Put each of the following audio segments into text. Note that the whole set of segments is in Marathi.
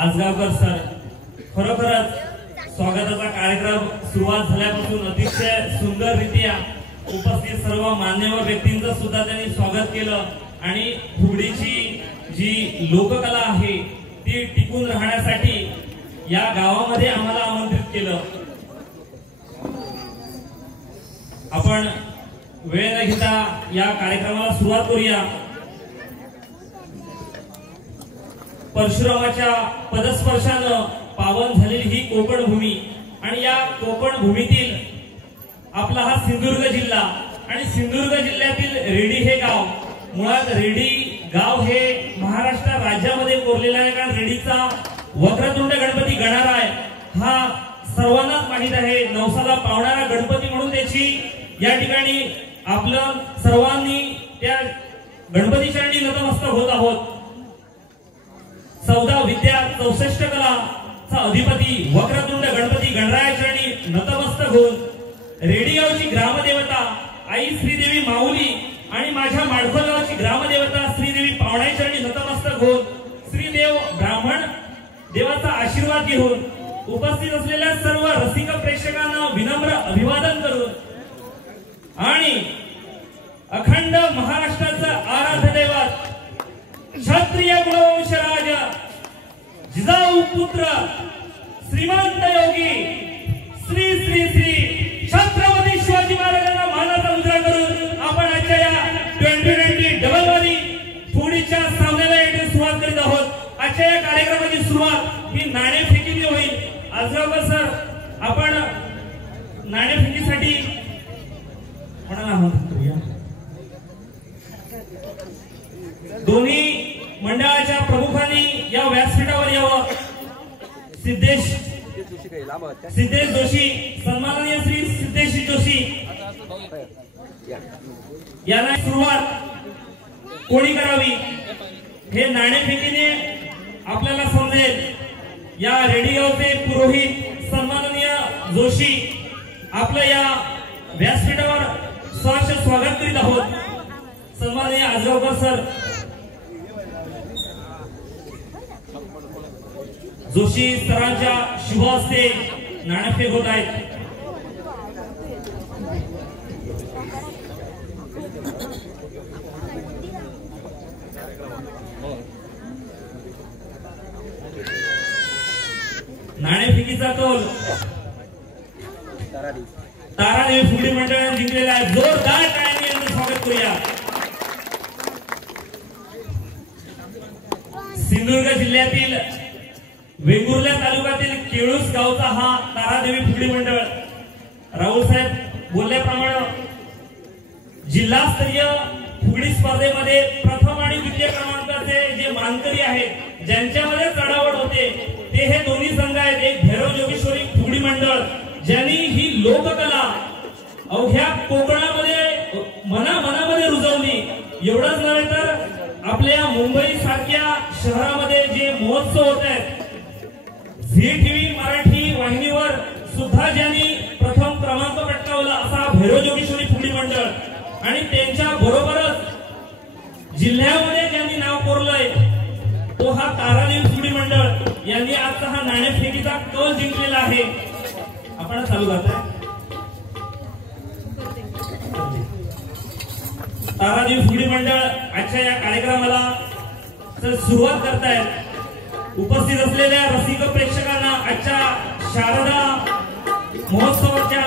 आजगावकर सर, खरोखरच स्वागताचा कार्यक्रम सुरुवात झाल्यापासून अतिशय सुंदररित्या उपस्थित सर्व मान्यवर व्यक्तींचं सुद्धा त्यांनी स्वागत केलं आणि फुगडीची जी लोककला आहे ती टिकून राहण्यासाठी या गावामध्ये आम्हाला आमंत्रित केलं। आपण वेळ न घेता या कार्यक्रमाला सुरुवात करूया। परशुरामाच्या पदस्पर्शानं पावन झालेली ही कोकण भूमी आणि या कोकण भूमीतील आपला हा सिंधुदुर्ग जिल्हा आणि सिंधुदुर्ग जिल्ह्यातील रेडी हे गाव, मुळात रेडी गाव हे महाराष्ट्र राज्यामध्ये कोरलेलं आहे, कारण रेडीचा वक्रतुंड गणपती गणाराय हा सर्वांनाच माहित आहे। नवसाला पावणारा गणपती म्हणून त्याची या ठिकाणी आपलं सर्वांनी त्या गणपती चरणी नतमस्तक होत आहोत। 14 विद्या 64 कलाचा अधिपती वक्रतुंड गणपती गणराया चरणी नतमस्तक होऊन रेडी गावची ग्रामदेवता आई श्रीदेवी माऊली आणि माझ्या माडखोल गावची ग्रामदेवता श्रीदेवी पावणाई चरणी नतमस्तक होऊन श्रीदेव ब्राह्मण देवाचा आशीर्वाद घेऊन उपस्थित असलेल्या सर्व रसिक प्रेक्षकांना विनम्र अभिवादन करून आणि अखंड महाराष्ट्राचं आराध्य दैवत क्षत्रिय कुलवंशराज जिजाऊ पुत्र श्रीमंत योगी श्री श्री श्री छत्रपती शिवाजी महाराजांना मानाचा मुद्रा करून आपण आजच्या या 2020 डबल वारी फुगडीच्या सामन्याला येथे सुरुवात करीत आहोत। आजच्या या कार्यक्रमाची सुरुवात ही नाणेफेकीने होईल। आजगावकर सर, आपण नाणेफेकीसाठी कोणाला आमंत्रित करूया? दोन्ही मंडळाच्या प्रमुखांनी या व्यासपीठावर यावं। सिद्धेश जोशी, सन्माननीय श्री सिद्धेश जोशी यांना सुरुवात कोणी करावी हे नाणेफेकीने आपल्याला समजेल। या रेडिओचे पुरोहित सन्माननीय जोशी आपलं या व्यासपीठावर सहर्ष स्वागत करीत आहोत। सन्माननीय आजगावकर सर, जोशी सरांच्या शुभ हस्ते नाणेफेक होत आहेत। नाणेफेकीचा तोल तारादेवी फुगडी मंडळाने जिंकलेला आहे। जोरदार टाळ्यांनी यांचं स्वागत करूया। सिंधुदुर्ग जिल्ह्यातील वेंगुर्ला तालुक्यातील केळूस गावचा हा तारादेवी फुगडी मंडळ राहुल साहेब बोलल्याप्रमाणे जिल्हास्तरीय फुगडी स्पर्धेमध्ये प्रथम आणि द्वितीय क्रमांकाचे जे मानकरी आहेत, ज्यांच्यामध्ये चढावड होते, ते हे दोन्ही संघ आहेत। एक भैरव जोगेश्वरी फुगडी मंडळ ज्यांनी ही लोककला अवघ्या कोकणामध्ये मनामध्ये रुजवली। एवढंच नव्हे तर आपल्या मुंबई सारख्या शहरामध्ये जे महोत्सव होत आहेत, झी टीव्ही मराठी वाहिनीवर सुद्धा ज्यांनी प्रथम क्रमांक पटकावला असा भैरव जोगेश्वरी फुगडी मंडळ आणि त्यांच्या बरोबरच जिल्ह्यामध्ये ज्यांनी नाव कोरलंय तो हा तारादेवी फुगडी मंडळ यांनी आजचा हा नाणेफेकीचा कल जिंकलेला आहे। आपण चालू करताय तारादेवी फुगडी मंडळ आजच्या या कार्यक्रमाला सुरुवात करतायत। उपस्थित असलेल्या रसिक प्रेक्षकांना आजच्या शारदा महोत्सवाच्या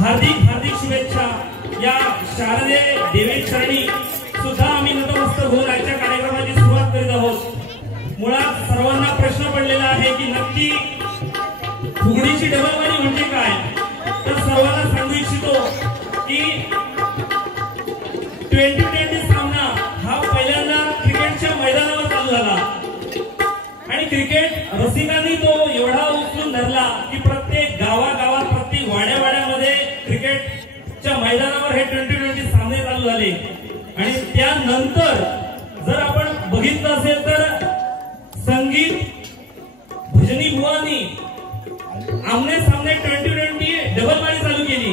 हार्दिक शुभेच्छा। या शारदे देवी चरणी सुद्धा आम्ही नतमस्तक होऊन आजच्या कार्यक्रमाची सुरुवात करीत आहोत। मुळात सर्वांना प्रश्न पडलेला आहे की नक्की फुगडीची डबलवारी म्हणजे काय, तर सर्वांना सांगू इच्छितो की 2020 सामना हा पहिल्यांदा क्रिकेटच्या मैदानावर चालू झाला आणि क्रिकेट रसिकांनी तो एवढा उचलून धरला की प्रत्येक गावागावात प्रत्येक वाड्यावाड्यामध्ये क्रिकेटच्या मैदानावर हे 2020 सामने चालू झाले। आणि त्यानंतर जर आपण बघितलं असेल तर संगीत भजनी बुवांनी आमने सामने 2020 डबलवारी चालू केली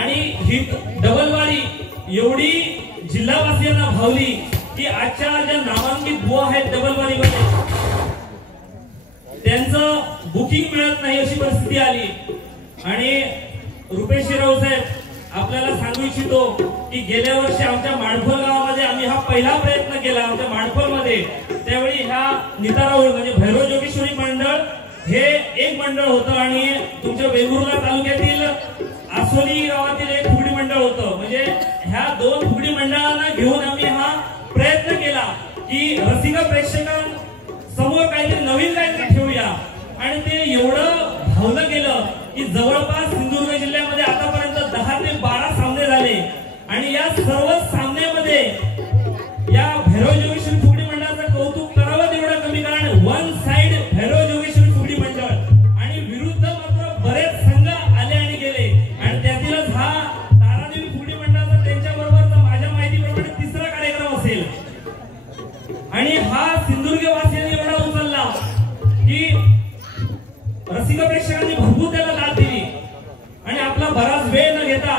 आणि ही डबलवारी एवढी जिल्हावासियांना भावली की आजच्या ज्या नामांकित बुवा आहेत डबलवारी बुकिंग मिळत नाही अशी परिस्थिती आली आणि रुपेश राव साहेब आपल्याला सांगू इच्छितो की गेल्या वर्षी आमच्या माडखोल गावामध्ये आम्ही हा पहिला प्रयत्न केला आमच्या माडखोल मध्ये. त्यावेळी ह्या निताराऊळ म्हणजे भैरव जोगेश्वरी मंडळ हे एक मंडळ होतं आणि तुमच्या वेंगुर्ला तालुक्यातील आसोली गावातील एक फुगडी मंडळ होतं. म्हणजे ह्या दोन फुगडी मंडळांना घेऊन आम्ही हा प्रयत्न केला की रसिक प्रेक्षकांसमोर काहीतरी नवीन काहीतरी ठेवूया आणि ते एवढं भावलं गेलं की जवळपास सिंधुदुर्ग जिल्ह्यामध्ये आतापर्यंत 10 ते 12 सामने झाले आणि या सर्व सामन्यामध्ये या भैरव जोगेश्वरी फुगडी मंडळाचं कौतुक करावं तेवढं कमी, कारण वन साइड भैरव जोगेश्वरी फुगडी मंडळ आणि विरुद्ध मात्र बरेच संघ आले आणि गेले आणि त्यातीलच हा तारादेवी फुगडी मंडळाचा त्यांच्याबरोबरचा माझ्या माहितीप्रमाणे तिसरा कार्यक्रम असेल आणि हा सिंधुदुर्ग वासियांनी एवढा उचलला की रसिक प्रेक्षकांनी भरपूर त्याला दाद दिली आणि आपला बराच वेळ न घेता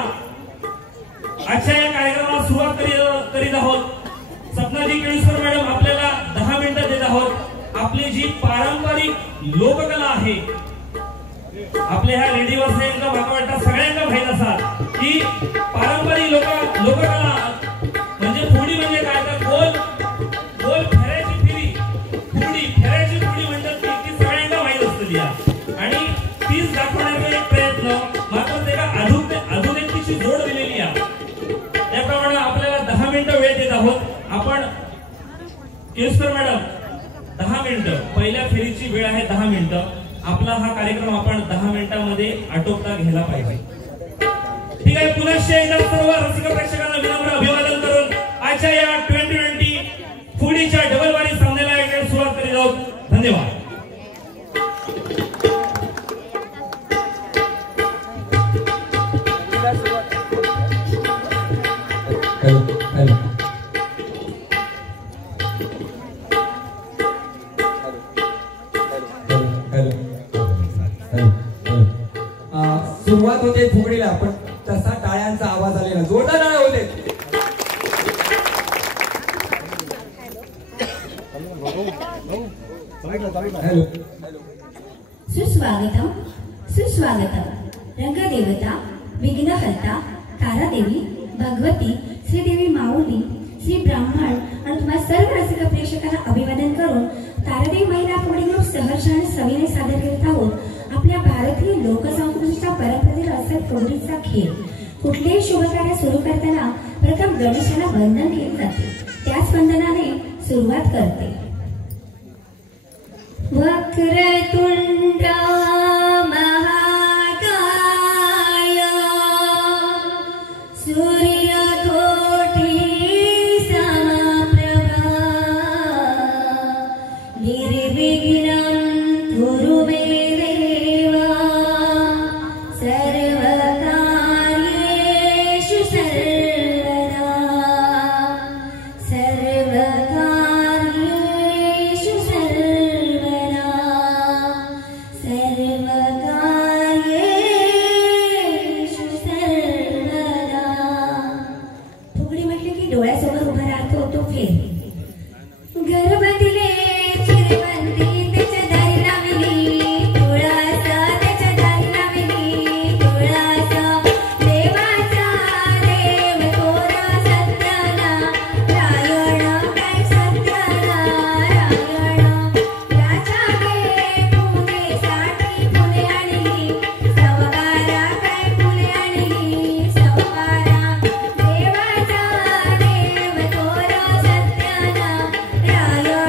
आजच्या या कार्यक्रमाला सुरुवात करीत आहोत. सपनाजी केळुसकर मॅडम आपल्याला 10 मिनिटं देत आहोत. आपली जी पारंपरिक लोककला आहे आपल्या ह्या रेडिओवरच्या वाटतं सगळ्यांना माहित असा की पारंपरिक लोककला म्हणजे फुगडी म्हणजे काय तर गोल फेऱ्याची फिरी फुगडी फेऱ्याची फुगडी म्हणतात ती सगळ्यांना माहित असते आणि तीच दाखवण्याचा एक प्रयत्न मात्र त्याला आधुनिकतेची जोड दिलेली आहे. त्याप्रमाणे आपल्याला 10 मिनिटं वेळ देत आहोत. आपण केळुसकर मॅडम 10 मिनिटं पहिल्या फेरीची वेळ आहे 10 मिनिटं. आपला हा कार्यक्रम आपण 10 मिनिटांमध्ये आटोपता घ्यायला पाहिजे. ठीक आहे. पुनश्च एकदा सर्व रसिक प्रेक्षकांना विनम्र अभिवादन करून आजच्या या 2020 फुगडीच्या डबल बारी सामन्याला सुरुवात करीत आहोत. धन्यवाद. सुरुवात होते फुगडीला पण तसा टाळ्यांचा आवाज आलेला जोरदार टाळ्या होते. सुस्वागतम सुस्वागतम. रंगदेवता विघ्नहर्ता तारादेवी भगवती श्रीदेवी माऊली श्री ब्राह्मण आणि तुम्हाला सर्व रसिक प्रेक्षकांना अभिवादन करून तारादेवी महिला फुगडी ग्रुप सहर्ष आणि सविनय सादर करत आहोत. आपल्या भारतीय लोकसंस्कृतीच्या परंपरेतील असा फुगडीचा खेळ. कुठलेही शुभ कार्य सुरू करताना प्रथम गणेशाला वंदन केले जाते. त्याच वंदनाने सुरुवात करते. वक्रतुंड महाकाय सूर्यकोटि समप्रभा निर्विघ्नं कुरु मे देवा सर्वकार्येषु सर्वदा सर्वकार्येषु सर्वदा सर्वकार्येषु सर्वदा. फुगडी म्हटले की डोळ्यासमोर उभा राहतो तो फेर. घर बंदिले चिरबंदी त्याच्या दारी लावली तुळाचा त्याच्या दारी लावली तुळाचा देवाचा देव कोरा सत्याला रायण काय सत्याला रायण राजा गे पुणे साठी फुले आणली सवकारा काय फुले आणली सवकारा देवाचा देव कोरा सत्याला रायण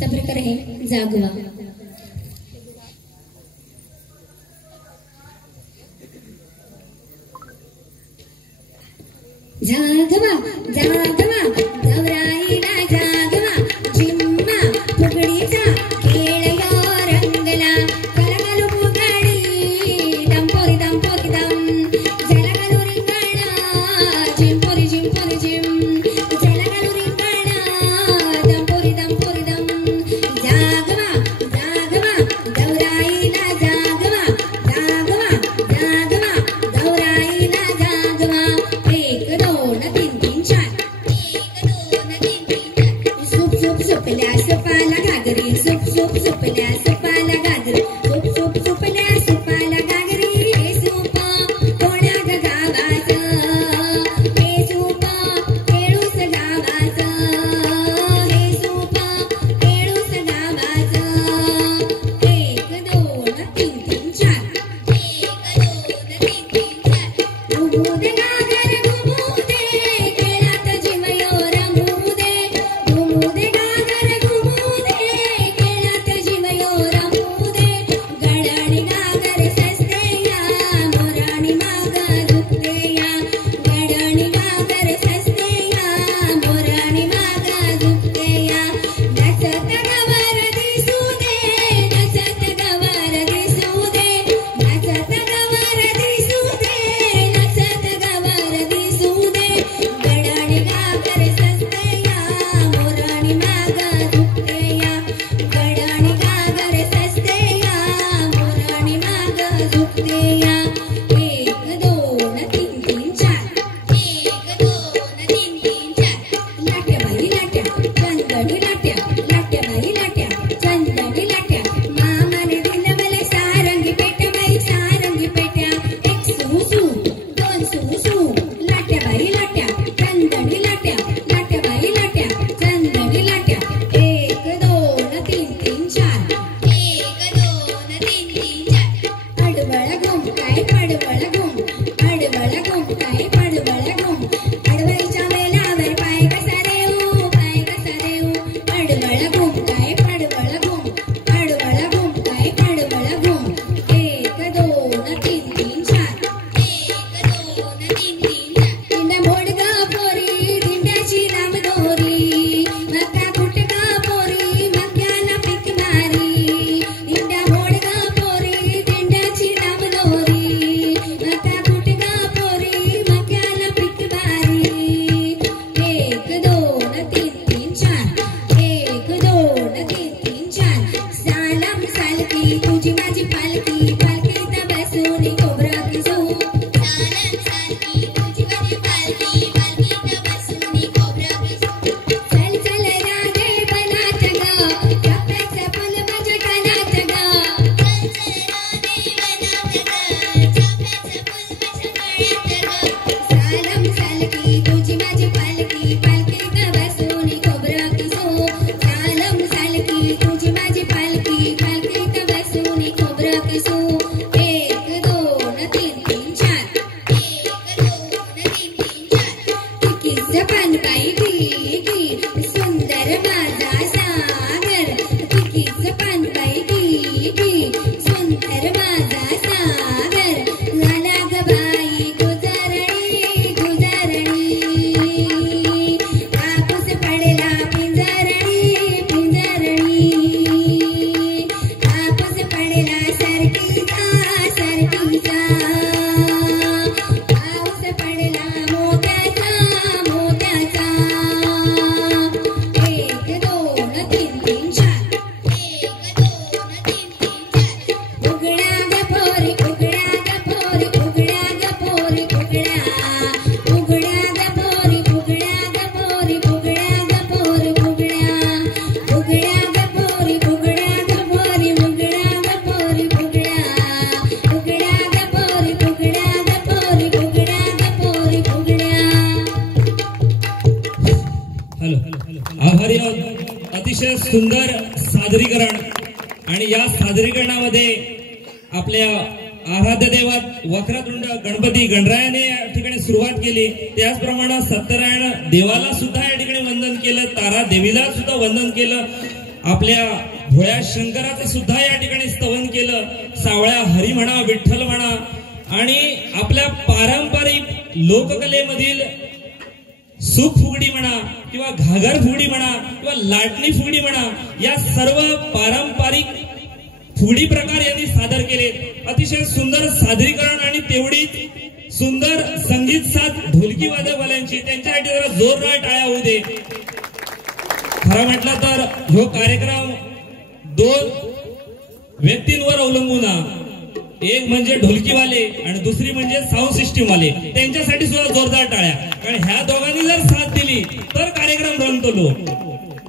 सब्र करे जागवा. जागवा जागवा गौराईला जागवा, जिम्मा फुगडीचा खेळ यो रंगला. कलकलू फुगडी दंपोरी दंपोरी दम, जलकलू रिंगणा जिंपोरी जिंपोरी जिम, जलकलू रिंगणा दंपोरी दंपोरी दम. जागवा जागवा गौराईला जागवा, जागवा जागवा गौराईला जागवा. एक दोन तीन तीन चार, एक दोन तीन तीन चार. सूप सूप सुपल्या सुपाला घागरी, सूप सूप सुपल्या सुपाला घागरी, सूप सूप सुपल्या सुपाला घागरी. हे सूप कोण्या ग गावाचं, हे सूप केळूस गावाचं, हे सूप केळूस गावाचं. एक दोन तीन तीन चार, एक दोन तीन तीन चार. घुमुदे गागर घुमुदे, खेळात जीव यो रंगुदे. घुमुदे गागर घुमुदे, खेळात जीव यो रंगुदे. गडाणी गागर सजते या, मोराणी माग झुकते या. गडाणी गागर सजते या, मोराणी माग झुकते या. नचत गवर दिसू दे, नचत गवर दिसू दे, नचत गवर दिसू दे, नचत गवर दिसू दे. गडाणी गागर सजते या, मोराणी माग झुकते या. गडाणी गागर सजते या, मोराणी माग झुकते या. एक दोन तीन तीन चार, एक दोन तीन तीन चार. लाट्या बाई लाट्या चंदणी लाट्या, लाट्या बाई लाट्या चंदणी लाट्या. मामाने दिलं मला सारंगी पेट्या बाई, सारंगी पेट्या. एक सुसू दोन सुसू, लाट्या बाई लाट्या चंदणी लाट्या, लाट्या बाई लाट्या चंदणी लाट्या. एक दोन तीन तीन चार, एक दोन तीन तीन चार. अडवळ घुम काय पडवळ घुम, अडवळ घुम काय पडवळ घुम. अडवळीच्या वेलावर पाय कसा देऊ, पाय कसा देऊ. अडवळ घुम काय पडवळ घुम, अडवळ घुम काय पडवळ घुम. एक दोन तीन तीन चार, एक दोन तीन तीन चार. दिंड्या मोडगा पोरी दिंड्याची नाम दोरी, मका कुटका पोरी मक्याला पीक मारी. दिंड्या मोडगा पोरी दिंड्याची नाम दोरी, मका कुटका पोरी मक्याला पीक मारी. एक दोन तीन तीन चार, एक दोन तीन तीन चार. सालम सालकी तुझी माझी पालकी, पालकीत बसून खोबरं किसू. सालम सालकी तुझी माझी पालकी, पालकीत बसून खोबरं किसू. चल चल राधे बनात ग, चाफ्याचं फुल माझ्या कानात ग. चल चल राधे बनात ग, चाफ्याचं फुल माझ्या कानात ग. सालम सालकी तुझी माझी पालकी, पालकीत बसून खोबरं किसू. सालम सालकी तुझी माझी पालकी, पालकीत बसून खोबरं किसू. एक दोन तीन तीन चार, एक दोन तीन तीन चार. तिकीचं पान बाई गी, सुंदर माझा सागर. तिकीचं पान बाई गी, सुंदर माझा सागर. झाला ग बाई गुजरणी गुजरणी, कापूस पडला पिंजरणी पिंजरणी. कापूस पडला सरकीचा सरकीचा, पाऊस पडला मोत्याचा मोत्याचा. एक दोन तीन तीन चार, एक दोन तीन तीन चार. उघड्या ग पोरी उघड्या ग पोरी, उघड्या ग पोरी उघड्या. उघड्या ग पोरी उघड्या ग पोरी, उघड्या ग पोरी उघड्या. उघड्या ग पोरी उघड्या ग पोरी, उघड्या ग पोरी उघड्या. उघड्या ग पोरी उघड्या ग पोरी, उघड्या ग पोरी उघड्या. हॅलो आभारी आहोत. अतिशय सुंदर सादरीकरण. आणि या सादरीकरणामध्ये आपल्या आराध्य देवात वक्रतुंड गणपती गणरायाने या ठिकाणी सुरुवात केली. त्याचप्रमाणे सत्यनारायण देवाला सुद्धा या ठिकाणी वंदन केलं, तारा देवीला सुद्धा वंदन केलं. आपल्या भोळ्या शंकराचं सुद्धा या ठिकाणी स्तवन केलं. सावळ्या हरी म्हणा, विठ्ठल म्हणा आणि आपल्या पारंपरिक लोककलेमधील सूप फुगडी म्हणा किंवा घागर फुगडी म्हणा किंवा लाटणी फुगडी म्हणा, या सर्व पारंपरिक फुगडी प्रकार यांनी सादर केले. अतिशय सुंदर सादरीकरण आणि तेवढीच सुंदर संगीत साथ ढोलकी वादकवाल्यांची. त्यांच्यासाठी जरा जोरदार टाळ्या होऊ दे. खरं म्हटलं तर हा कार्यक्रम दोन व्यक्तींवर अवलंबून आहे. एक म्हणजे ढोलकीवाले आणि दुसरी म्हणजे साऊंड सिस्टीम वाले. त्यांच्यासाठी सुद्धा जोरदार टाळ्या, कारण ह्या दोघांनी जर साथ दिली तर कार्यक्रम रंगतो.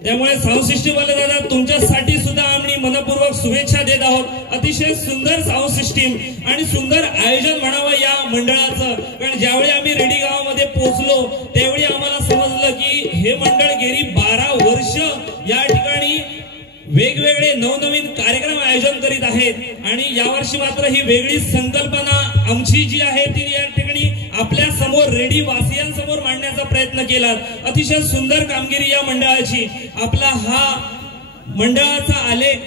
त्यामुळे साऊंड सिस्टीम वाले दादा तुमच्यासाठी सुद्धा आम्ही मनपूर्वक शुभेच्छा देत आहोत. अतिशय सुंदर साऊंड सिस्टीम आणि सुंदर आयोजन म्हणावं या मंडळाचं. कारण ज्यावेळी आम्ही रेडी गावामध्ये पोहोचलो त्यावेळी आम्हाला समजलं की हे मंडळ गेली 12 वर्ष या ठिकाणी वेगवेगळे नवनवीन कार्यक्रम आयोजन करीत आहेत. आणि यावर्षी मात्र ही वेगळी संकल्पना आमची जी आहे ती या ठिकाणी आपल्या समोर रेडी वासियांसमोर मांडण्याचा प्रयत्न केला. अतिशय सुंदर कामगिरी या मंडळाची. आपला हा मंडळाचा आलेख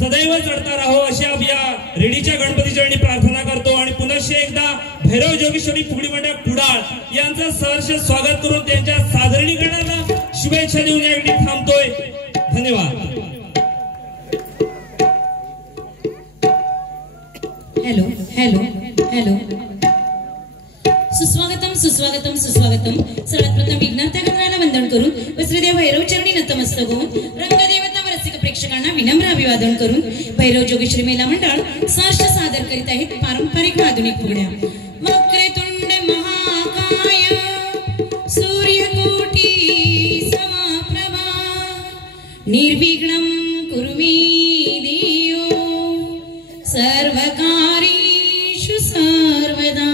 सदैव चढता राहो अशी या रेडीच्या गणपती चरणी प्रार्थना करतो. आणि पुनश्च एकदा भैरव जोगेश्वरी फुगडी मंडळ कुडाळ यांचं सहर्ष स्वागत करून त्यांच्या सादरीकरणाला शुभेच्छा देऊन या ठिकाणी थांबतोय. धन्यवाद. Hello hello hello. सुस्वागतम सुस्वागतम सुस्वागतम. सर्वात प्रथम विघ्नहर्त्या गणरायाला वंदन करून वस्त्रदेव भैरव चरणी नतमस्तक होऊन रंगदेवता व रसिक प्रेक्षकांना विनम्र अभिवादन करून भैरव जोगेश्वरी महिला मंडळ सहर्ष सादर करीत आहेत पारंपरिक व आधुनिक फुगड्या. वक्रतुंड महाकाय सूर्यकोटी समप्रभा निर्विघ्नं कुरु मे देव सर्वकार्येषु सर्वदा.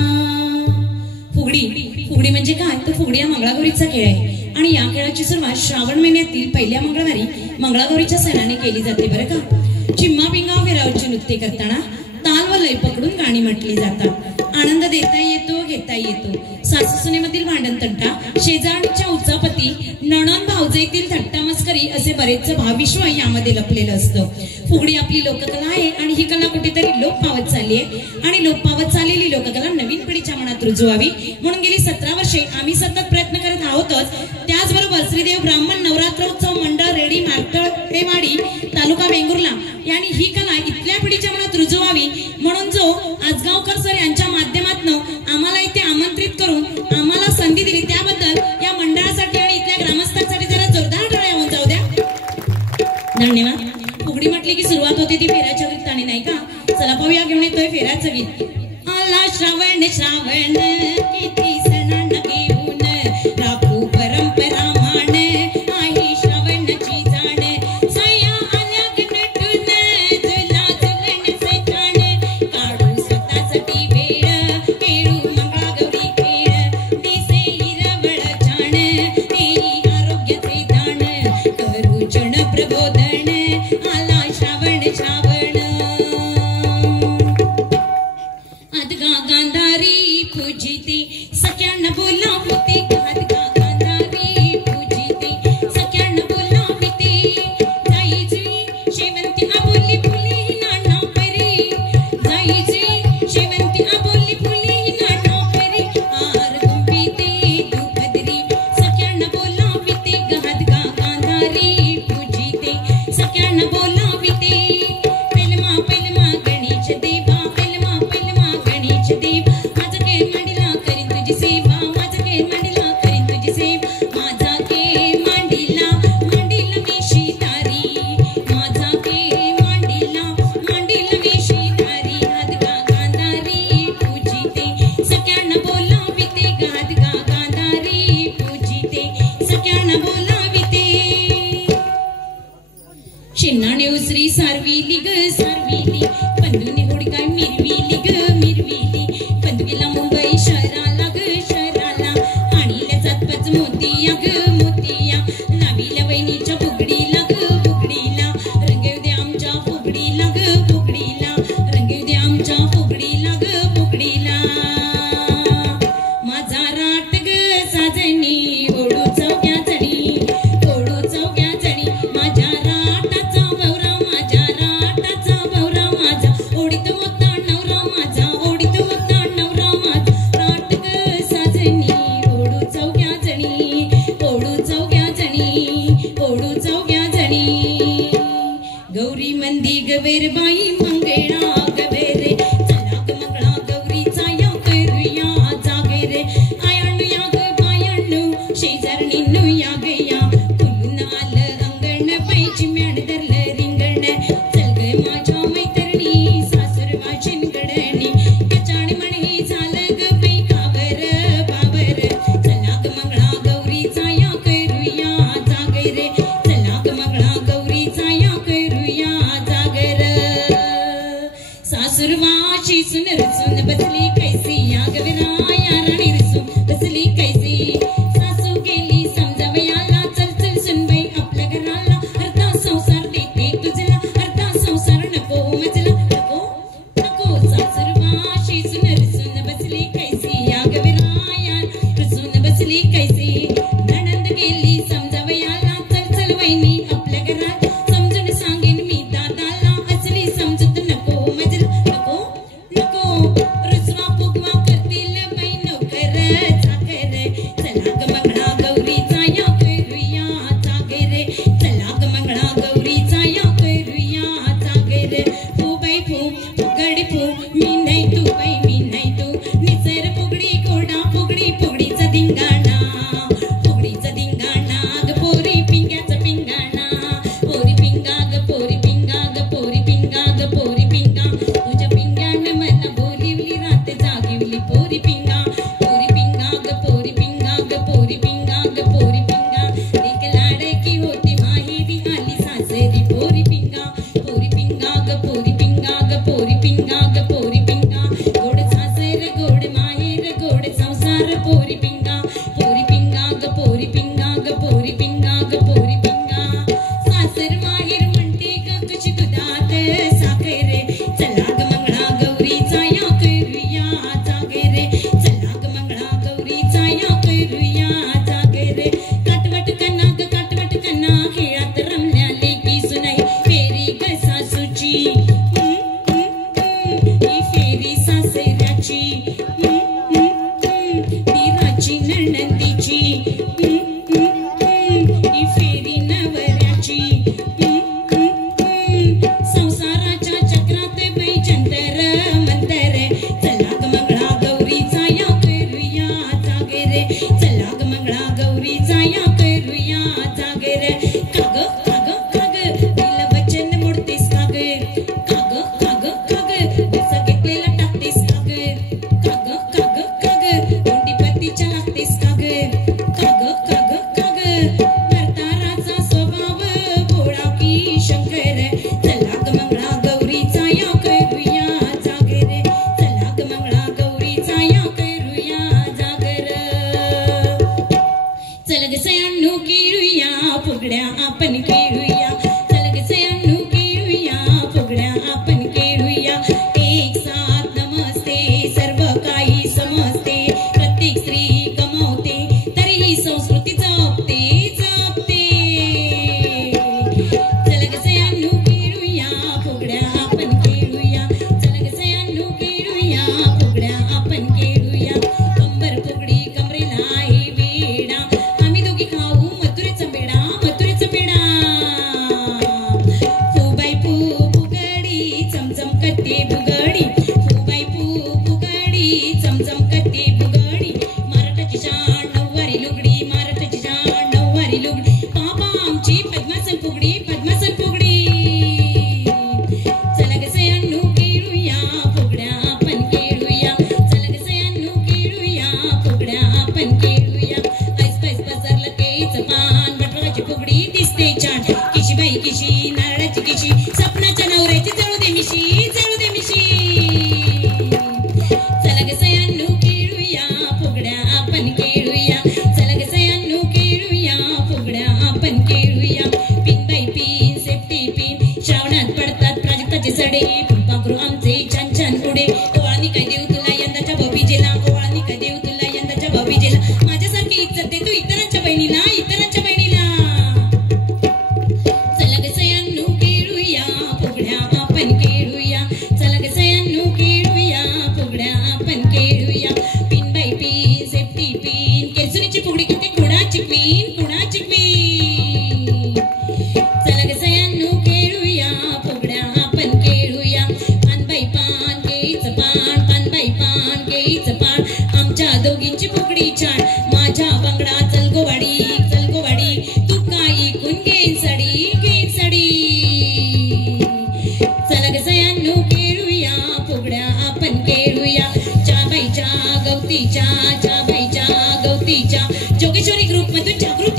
फुगडी म्हणजे काय तर फुगडी हा मंगळागौरीचा खेळ आहे आणि या खेळाची सुरुवात श्रावण महिन्यातील पहिल्या मंगळवारी मंगळागौरीच्या सणाने केली जाते बरं का. चिम्मा पिंगा फेरावरचे नृत्य करताना ताल व लय पकडून गाणी म्हटली जातात. आनंद देता येतो घेता येतो. सासूसुनेमधील भांडण तंटा, शेजारणीच्या उचापती, नणंद भावजेतील थट्टा मस्करी असे बरेच भावविश्व यामध्ये लपलेलं असतं. फुगडी आपली लोककला आहे आणि ही कला कुठेतरी लोप पावत चालली आहे आणि लोप पावत चाललेली लोककला नवीन पिढीच्या मनात रुजवावी म्हणून गेली 17 वर्षे आम्ही सतत प्रयत्न करत आहोतच. त्याचबरोबर श्रीदेव ब्राह्मण नवरात्रोत्सव मंडळ रेडी मार्तळेवाडी तालुका वेंगुर्ला यांनी ही कला इथल्या पिढीच्या मनात रुजवावी म्हणून जो आजगावकर सर यांच्या माध्यमातून आम्हाला इथे आमंत्रित करून आम्हाला संधी दिली त्याबद्दल या मंडळासाठी आणि इथल्या ग्रामस्थांसाठी जरा जोरदार टाळ्या होऊन जाऊ द्या. धन्यवाद. फुगडी म्हटली की सुरुवात होते ती फेऱ्याच्या गीताने नाही का. चला पाहूया घेऊन येतोय फेऱ्याचं गीत. आला श्रावण श्रावण किती सणांना घेऊन राखू परंपरा मान आहे श्रावणाची जाण. सया आल्या नटून झुला झुलण्याचे ठाण काढू स्वतःसाठी वेळ खेळू मंगळागौरी खेळ दिसे हिरवळ छान तेही आरोग्याचे दाण करू जन प्रबोधन. आला श्रावण श्रावण अदगा गांधारी पूजिते सख्यांना बोलावते. अदगा गांधारी पूजिते सख्यांना बोलावते. जाईची शेवंती आबोली फुले नाना परी. जाईची शेवंती आबोली फुले नाना परी. आर गुंपिते दुपदरी सख्यांना बोलावते. अदगा गांधारी पूजिते सख्यांना बोलावते. पेलमा पेलमा गणेश देवा पेलमा पेलमा गणेश देव. माझा खेळ मांडीला करीन तुझी सेवा. माझा खेळ मांडीला करीन तुझी सेवा. माझा खेळ मांडीला मांडीला वेशी तारी. माझा खेळ मांडीला मांडीला वेशी तारी. अदगा गांधारी पूजिते सख्यांना बोलाविते. अदगा गांधारी पूजिते सख्यांना बोलाविते. शेणाने उसरी सारविली ग सारविली. पंदुने हुडकाय मिरविली ग मिरविली. पंदुकीला मुंबई शहराला ग शहराला. आणील्या जातपाच मोतिया ग मोतिया. लाविल्या वहिनीच्या फुगडीला ग फुगडीला. रंगेव दे आमच्या फुगडीला ग फुगडीला. रंगेव दे आमच्या फुगडीला ग फुगडीला. माझा राट ग साजणी ओढू चौघ्या जणी ओढू चौघ्या जणी. माझ्या राट गवेर बाई मंगळा गवेरे चला ग मंगळा गौरीचा या करूया जागे रे आयण्णू या ग बायण्णू शेजारणींनू या ग या खुलून आलं अंगण बाईची म्याड धरलं रिंगण चल ग माझ्या मैत्रिणी सासूर माझी गडणी कचाणी म्हणे झालं ग बाई कावर बावर चला ग मंगळा गौरीचा या करूया जागे रे चला ग मंगळा गौरीचा या करूया जागे रे सासूरवाची सुन रसून बसली कैसी या गवराया राणी रसून बसली कैसी सासू गेली समजावयाला चल चल सुनबाई आपल्या घराला अर्धा संसार देते तुझला अर्धा संसार नको मजला नको नको सासूरवाची सुन रसून बसली कैसी या गवराया रसून बसली कैसी नणंद गेली समजावयाला चल चल वहिनी आपल्या घरात समजून सांगेन मी दादाला असली समजूत नको मजला नको नको रुसवा फुगवा करतील बाई नोकर चाकर चला ग मंगळा गौरीचा या करूया जागे रे चला ग मंगळा गौरी जोगेश्वरी ग्रुप मधून जागृत